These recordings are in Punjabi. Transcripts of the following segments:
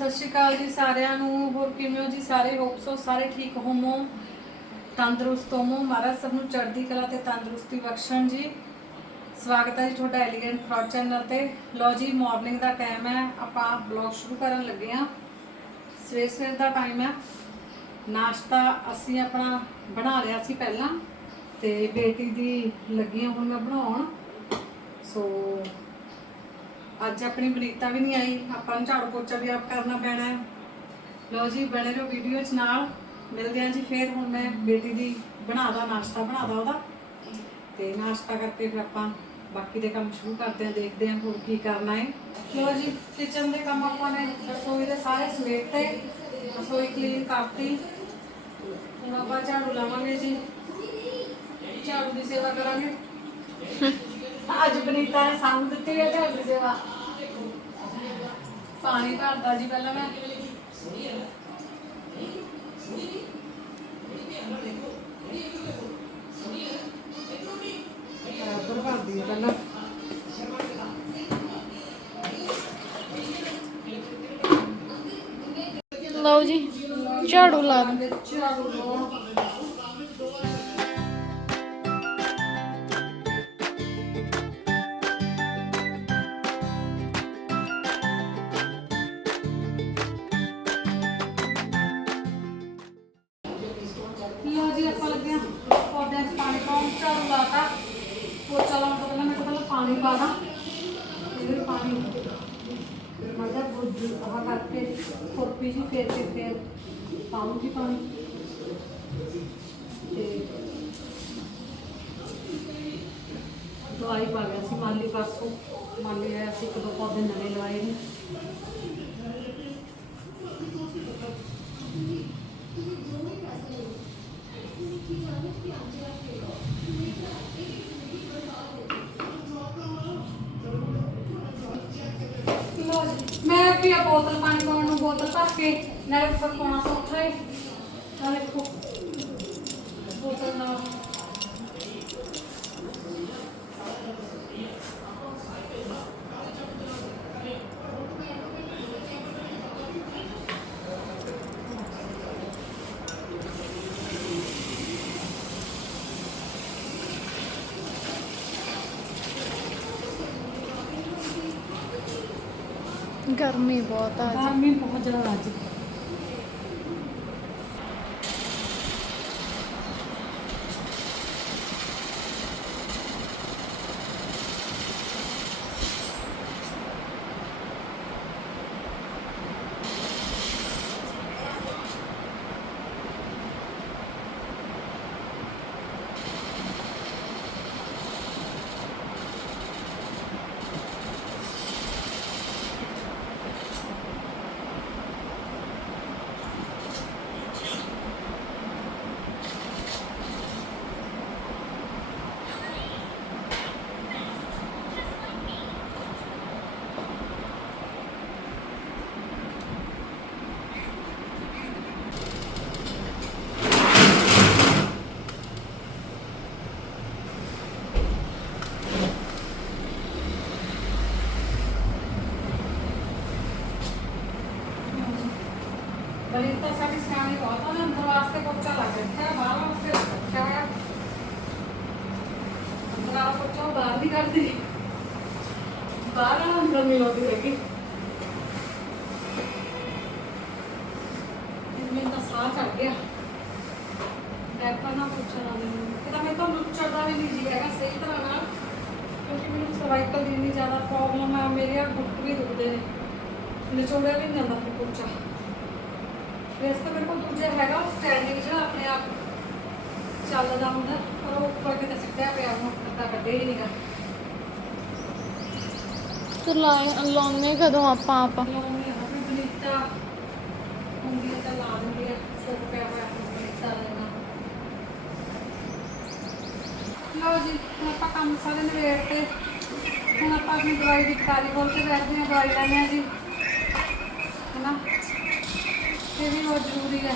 ਸਤਿ ਸ਼੍ਰੀ ਅਕਾਲ ਜੀ ਸਾਰਿਆਂ ਨੂੰ, ਹੋਰ ਕਿਵੇਂ ਹੋ ਜੀ ਸਾਰੇ? ਹੋਪ ਸੋ ਸਾਰੇ ਠੀਕ ਹੋਵੋ। ਤੰਦਰੁਸਤ ਹੋਵੋ। ਮਹਾਰਾਜ ਸਭ ਨੂੰ ਚੜ੍ਹਦੀ ਕਲਾ ਤੇ ਤੰਦਰੁਸਤੀ ਬਖਸ਼ਣ ਜੀ। ਸਵਾਗਤ ਹੈ ਜੀ ਤੁਹਾਡਾ ਐਲੀਗੈਂਟ ਫਰੋਡ ਚੈਨਲ ਤੇ। ਲੋ ਜੀ ਮਾਰਨਿੰਗ ਦਾ ਟਾਈਮ ਹੈ। ਆਪਾਂ ਬਲੌਗ ਸ਼ੁਰੂ ਕਰਨ ਲੱਗੇ ਆ ਸਵੇਰ ਸਵੇਰ ਦਾ ਟਾਈਮ ਹੈ। ਨਾਸ਼ਤਾ ਅਸੀਂ ਆਪਣਾ ਬਣਾ ਲਿਆ ਸੀ ਪਹਿਲਾਂ ਤੇ ਬੇਟੀ ਦੀ ਲੱਗੀਆਂ ਹੁਣ ਮੈਂ ਬਣਾਉਣ। ਸੋ ਅੱਜ ਆਪਣੀ ਬਰੀਤਾ ਵੀ ਨਹੀਂ ਆਈ। ਆਪਾਂ ਨੂੰ ਝਾੜੂ ਪੋਚਾ ਵੀ ਆਪ ਕਰਨਾ ਪੈਣਾ ਹੈ। ਲਓ ਜੀ, ਬਣੇ ਰਹੋ ਵੀਡੀਓ 'ਚ ਨਾਲ। ਮਿਲਦੇ ਹਾਂ ਜੀ ਫੇਰ। ਹੁਣ ਮੈਂ ਬੇਟੀ ਦੀ ਬਣਾਦਾ ਨਾਸ਼ਤਾ ਬਣਾਦਾ ਉਹਦਾ। ਤੇ ਨਾਸ਼ਤਾ ਕਰਕੇ ਫਿਰ ਆਪਾਂ ਬਾਕੀ ਦੇ ਕੰਮ ਸ਼ੁਰੂ ਕਰਦੇ ਹਾਂ, ਦੇਖਦੇ ਹਾਂ ਹੋਰ ਕੀ ਕਰਨਾ ਹੈ। ਲਓ ਜੀ ਕਿਚਨ ਦੇ ਕੰਮ ਆਪਾਂ ਨੇ ਰਸੋਈ ਦੇ ਸਾਰੇ ਸਮੇਟ ਤੇ ਰਸੋਈ ਕਲੀਨ ਕਰਤੀ। ਹੁਣ ਆਪਾਂ ਝਾੜੂ ਲਾਵਾਂਗੇ ਜੀ। ਝਾੜੂ ਦੀ ਸੇਵਾ ਕਰਾਂਗੇ। ਅੱਜ ਬਨੀਤਾ ਨੇ ਸਾਨੂੰ ਦਿੱਤੀ ਹੈ ਝਾੜੂ ਦੀ ਸੇਵਾ ਪਾਣੀ ਭਰਦਾ ਜੀ ਪਹਿਲਾਂ ਮੈਂ ਉੱਧਰ ਭਰਦੀ ਹਾਂ ਪਹਿਲਾਂ। ਲਓ ਜੀ ਝਾੜੂ ਲਾ ਦਿਓ। ਝਾੜੂ ਲਾਉਣ ਕਿਹਾ ਪਹਿਲਾਂ ਪਾਣੀ ਪਾ ਦਾਂ ਇਹਦੇ ਵਿੱਚ ਪਾਣੀ ਮਜ਼ਾ ਬੁੱਧ ਆਹ ਕਰਕੇ ਖੁਰਪੀ ਜੀ ਫੇਰ ਕੇ ਫੇਰ ਪਾਉਂਗੀ ਪਾਣੀ। ਤੇ ਦਵਾਈ ਪਾ ਗਿਆ ਸੀ ਮਾਲੀ ਪਾਸੋਂ ਮਾਲੀ ਆਇਆ ਸੀ ਇੱਕ ਬੋਤਲ ਪਾਣੀ ਪਾਉਣ ਨੂੰ ਬੋਤਲ ਭਰ ਕੇ ਨਾਲੇ ਉੱਪਰ ਪਾਉਣਾ ਸੌਖਾ ਹੈ ਨਾਲੇ ਗਰਮੀ ਬਹੁਤ ਆ ਅੱਜ। ਗਰਮੀ ਬਹੁਤ ਜ਼ਿਆਦਾ ਅੱਜ ਬੜੀ ਤਾਂ ਸਾਡੀ ਸਿਆਣੀ ਬਹੁਤ ਆ ਨਾ ਅੰਦਰ ਵਾਸਤੇ ਪੋਚਾ ਲੱਗ ਰੱਖਿਆ ਬਾਹਰ ਵਾਸਤੇ ਰੱਖਿਆ ਹੋਇਆ ਅੰਦਰ ਵਾਲਾ ਪੋਚਾ ਉਹ ਬਾਹਰ ਨਹੀਂ ਕਰਦੀ। ਬਾਹਰ ਵਾਲਾ ਅੰਦਰ ਹੈਗੀ। ਮੈਨੂੰ ਤਾਂ ਸਾਹ ਚੜ ਗਿਆ। ਡੈਪਰ ਨਾਲ ਪੁੱਛਣ ਮੈਨੂੰ ਕਿਤਾ ਮੈਂ ਤਾਂ ਚੜਦਾ ਵੀ ਨਹੀਂ ਜੀ ਹੈਗਾ, ਸਹੀ ਤਰ੍ਹਾਂ ਨਾਲ। ਕਿਉਂਕਿ ਮੈਨੂੰ ਸਰਵਾਈਕਲ ਦੀ ਇੰਨੀ ਜ਼ਿਆਦਾ ਪ੍ਰੋਬਲਮ ਆ, ਮੇਰੇ ਆ ਗੁੱਟ ਵੀ ਦੁਖਦੇ ਨੇ। ਨਿਚੋੜਿਆ ਵੀ ਨਹੀਂ ਜਾਂਦਾ ਫਿਰ ਪੁੱਛਾ ਵੈਸੇ ਤਾਂ ਮੇਰੇ ਕੋਲ ਦੂਜਾ ਹੈਗਾ ਸਟੈਂਡਿੰਗ ਜਿਹੜਾ ਆਪਣੇ ਆਪ ਚੱਲਦਾ ਹੁੰਦਾ, ਪਰ ਉਹ ਉੱਪਰ ਕਿਤੇ ਸਿੱਟਿਆ ਪਿਆ ਉਹਨੂੰ ਪਤਾ ਕੱਢੇ ਹੀ ਨਹੀਂਗਾ ਤੂੰ ਲਾ ਲਾਉਣੇ ਕਦੋਂ ਆਪਾਂ ਆਪ? ਲਓ ਜੀ, ਹੁਣ ਆਪਾਂ ਕੰਮ ਸਾਰੇ ਨਵੇੜ ਤੇ ਹੁਣ ਆਪਾਂ ਆਪਣੀ ਦਵਾਈ ਦੀ ਕਾਰੀ ਖੋਲ ਕੇ ਬੈਠਦੇ ਹਾਂ, ਦਵਾਈ ਲੈਣੇ ਆ ਜੀ। ਹਨਾ? ਇਹ ਵੀ ਬਹੁਤ ਜ਼ਰੂਰੀ ਹੈ।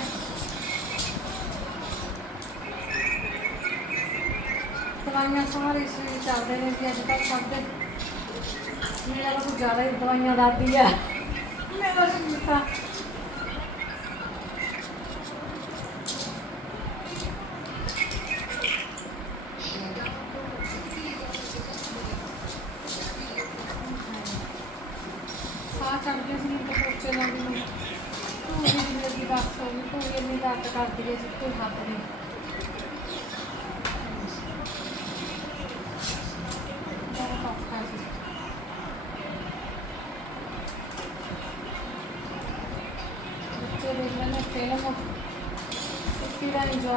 ਦਵਾਈਆਂ ਸਾਰੇ ਸਰੀਰ ਚੱਲਦੇ ਨੇ ਜੀ, ਅੱਜ ਕੱਲ੍ਹ ਸਭ ਦੇ। Mereka bujara Saat ada sendiri terus ini lagi baca, ini tuh ini daftar dia jatuh hati.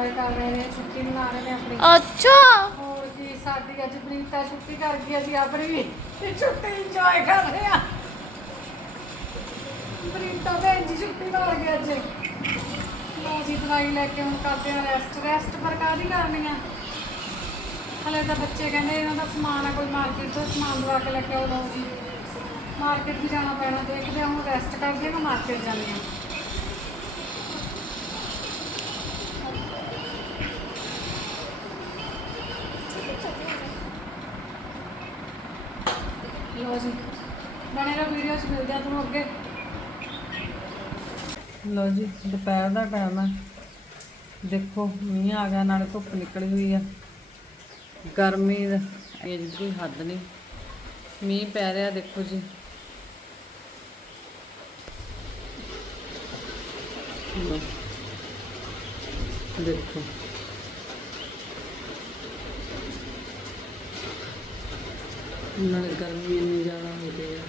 ਦਾ ਇੰਜੋਏ ਕਰ ਰਹੇ ਨੇ ਛੁੱਟੀ ਮਨਾ ਰਹੇ ਨੇ ਆਪਣੀ। ਅੱਛਾ। ਹੋਰ ਕੀ ਸਾਡੀ ਅੱਜ ਪ੍ਰੀਤਾ ਛੁੱਟੀ ਕਰ ਗਈ ਅਸੀਂ ਆਪਣੀ ਵੀ ਛੁੱਟੀ ਇੰਜੋਏ ਕਰ ਰਹੇ ਆ ਪ੍ਰੀਤਾ ਭੈਣ ਜੀ ਛੁੱਟੀ ਮਾਰ ਗਈ ਅੱਜ। ਲੋ ਜੀ ਦਵਾਈ ਲੈ ਕੇ ਹੁਣ ਕਰਦੇ ਆ ਰੈਸਟ ਰੈਸਟ ਪਰ ਕਾਹਦੀ ਕਰਨੀ ਆ? ਹਲੇ ਤਾਂ ਬੱਚੇ ਕਹਿੰਦੇ ਇਹਨਾਂ ਦਾ ਸਮਾਨ ਆ ਕੋਈ ਮਾਰਕੀਟ ਤੋਂ ਸਮਾਨ ਦਵਾ ਕੇ ਲੈ ਕੇ ਆਓ ਲਓ ਜੀ। ਮਾਰਕੀਟ ਵੀ ਜਾਣਾ ਪੈਣਾ ਦੇਖਦੇ ਹਾਂ ਹੁਣ ਰੈਸਟ ਕਰਦੇ ਹਾਂ ਮਾਰਕੀਟ ਜਾਂਦੇ ਹਾਂ। ਲੋ ਜੀ। ਬਣੇ ਰਹੋ ਵੀਡੀਓ ਮਿਲਦੇ ਆ ਤੁਹਾਨੂੰ ਅੱਗੇ। ਲੋ ਜੀ, ਦੁਪਹਿਰ ਦਾ ਟਾਈਮ ਹੈ। ਦੇਖੋ, ਮੀਂਹ ਆ ਗਿਆ, ਨਾਲੇ ਧੁੱਪ ਨਿਕਲੀ ਹੋਈ ਆ। ਗਰਮੀ ਦਾ ਇਹ ਕੋਈ ਹੱਦ ਨਹੀਂ। ਮੀਂਹ ਪੈ ਰਿਹਾ, ਦੇਖੋ ਜੀ। ਦੇਖੋ। ਨਾਲੇ ਗਰਮੀ ਇੰਨੀ ਜ਼ਿਆਦਾ ਹੋ ਗਈ ਹੈ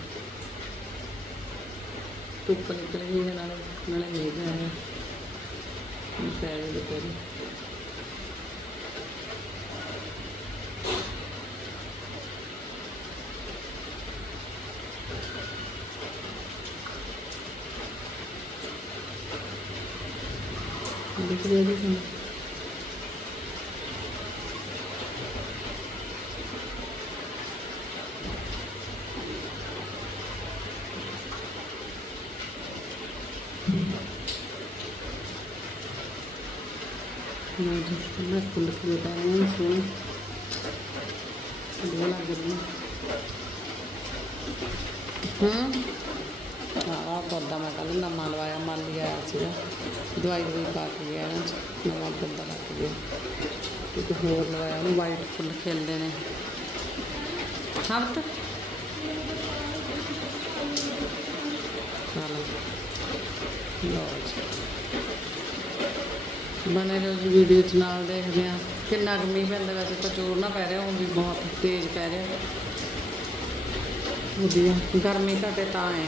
ਧੁੱਪ ਨਿਕਲ ਗਈ ਹੈ ਨਾਲੇ ਨਾਲੇ ਮੀਂਹ ਪੈ ਪੈ ਰਿਹਾ ਦੁਪਹਿਰੇ ਦਿਖ ਰਿਹਾ ਜੀ ਤੁਹਾਨੂੰ ਲਓ ਜੀ ਮੈਂ ਫੁੱਲ ਫੁੱਲ ਪਾਇਆ ਹਾਂ, ਸੋਹਣੇ। ਲੱਗ ਰਹੀ। ਹਾਂ। ਆਹ ਪੌਦਾ ਮੈਂ ਕੱਲ ਨਵਾਂ ਲਵਾਇਆ ਮਾਲੀ ਆਇਆ ਸੀਗਾ। ਦਵਾਈ ਦਵਾਈ ਪਾ ਕੇ ਗਿਆ ਇਹਨਾਂ ਨਵਾਂ ਪੌਦਾ ਲੱਗ ਗਿਆ। ਇੱਕ ਹੋਰ ਲਵਾਇਆ, ਉਹਨੂੰ ਵਾਈਟ ਫੁੱਲ ਖਿਲਦੇ ਨੇ। ਹਫਤ ਚਲੋ। ਲਓ ਜੀ। ਬਣੇ ਰਹੋ ਜੀ ਵੀਡੀਓ ਚ ਨਾਲ ਦੇਖਦੇ ਆ ਕਿੰਨਾ ਕੁ ਮੀਂਹ ਪੈਂਦਾ ਵੈਸੇ ਤਾਂ ਜ਼ੋਰ ਨਾ ਪੈ ਰਿਹਾ, ਹੁਣ ਵੀ ਬਹੁਤ ਤੇਜ਼ ਪੈ ਰਿਹਾ। ਵਧੀਆ, ਗਰਮੀ ਘਟੇ ਤਾਂ ਹੈ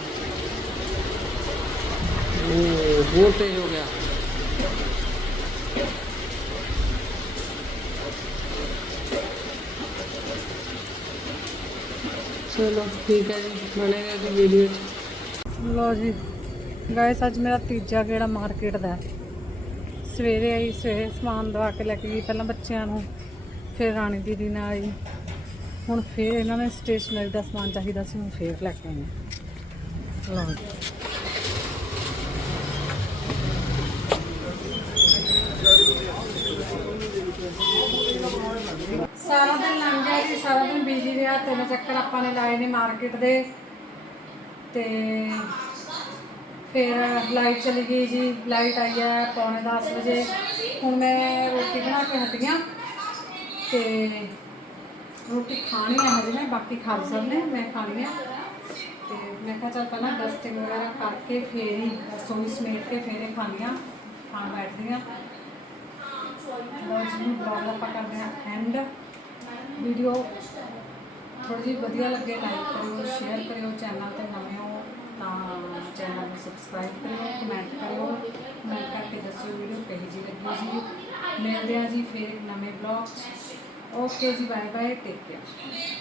ਉਹ ਬਹੁਤ ਤੇਜ਼ ਹੋ ਗਿਆ। ਚਲੋ, ਠੀਕ ਹੈ ਜੀ, ਬਣੇ ਰਹੋ ਜੀ ਵੀਡੀਓ ਚ। ਲੋ ਜੀ, ਗਾਇਸ, ਅੱਜ ਮੇਰਾ ਤੀਜਾ ਗੇੜਾ ਮਾਰਕੀਟ ਦਾ ਹੈ। ਸਵੇਰੇ ਆਈ, ਸਵੇਰੇ ਸਮਾਨ ਦਵਾ ਕੇ ਲੈ ਕੇ ਗਈ, ਪਹਿਲਾਂ ਬੱਚਿਆਂ ਨੂੰ, ਫਿਰ ਰਾਣੀ ਦੀਦੀ ਨਾਲ ਆਈ। ਹੁਣ ਫਿਰ ਇਹਨਾਂ ਨੇ ਸਟੇਸ਼ਨਰੀ ਦਾ ਸਮਾਨ ਚਾਹੀਦਾ ਸੀ, ਹੁਣ ਫਿਰ ਲੈ ਕੇ ਆਈ ਲਓ ਸਾਰਾ ਦਿਨ ਲੰਘ ਗਿਆ ਜੀ, ਸਾਰਾ ਦਿਨ ਬਿਜ਼ੀ ਰਿਹਾ, ਤਿੰਨ ਚੱਕਰ ਆਪਾਂ ਨੇ ਲਾਏ ਨੇ ਮਾਰਕੀਟ ਦੇ। ਤੇ ਫਿਰ ਲਾਈਟ ਚਲੀ ਗਈ ਜੀ ਲਾਈਟ ਆਈ ਹੈ ਪੌਣੇ 10 ਵਜੇ ਹੁਣ ਮੈਂ ਰੋਟੀ ਬਣਾ ਕੇ ਹਟੀ ਹਾਂ ਤੇ ਰੋਟੀ ਖਾਣੀ ਹੈ ਹਜੇ ਮੈਂ ਬਾਕੀ ਖਾ ਲਏ ਸਭ ਨੇ ਮੈਂ ਖਾਣੀ ਹੈ ਤੇ ਮੈਂ ਕਿਹਾ ਚੱਲ ਪਹਿਲਾਂ ਡਸਟਿੰਗ ਵਗੈਰਾ ਕਰਕੇ ਫੇਰ ਹੀ ਰਸੋਈ ਸਮੇਟ ਕੇ ਫੇਰ ਹੀ ਖਾਣੀ ਆ ਖਾਣ ਬੈਠਦੀ ਹਾਂ ਲੋ ਜੀ ਬਲੌਗ ਆਪਾਂ ਕਰਦੇ ਹਾਂ ਐਂਡ ਵੀਡੀਓ ਥੋੜੀ ਜਿਹੀ ਵਧੀਆ ਲੱਗੇ ਲਾਈਕ ਕਰਿਓ ਸ਼ੇਅਰ ਕਰਿਓ ਚੈਨਲ ਤੇ ਨਵੇਂ ਹੋ। ਤਾਂ ਚੈਨਲ ਨੂੰ ਸਬਸਕ੍ਰਾਈਬ ਕਰਿਓ ਕਮੈਂਟ ਕਰਿਓ ਕਮੈਂਟ ਕਰਕੇ ਦੱਸਿਓ ਵੀਡੀਓ ਕਹੀ ਜੀ ਲੱਗੀ ਜੀ ਮਿਲਦੇ ਹਾਂ ਜੀ ਫਿਰ ਇੱਕ ਨਵੇਂ ਬਲੌਗ ਓਕੇ ਜੀ ਬਾਏ ਬਾਏ ਟੇਕ ਕੇਅਰ